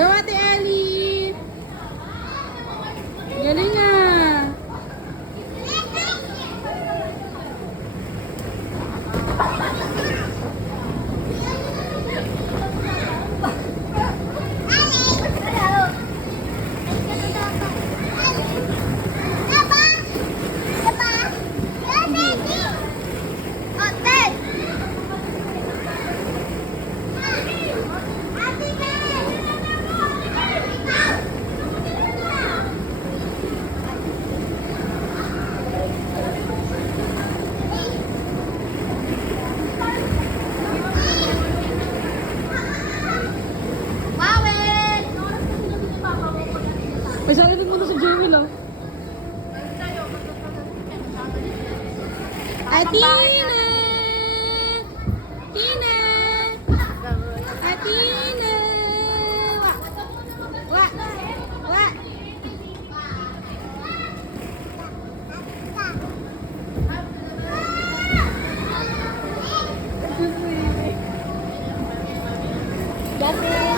Go, Ate Ellie! Galing ah! May sarili mo na si Jewel, oh. Ay, Tina! Tina! Ay, Tina! Wa! Wa! Wa! Gabi!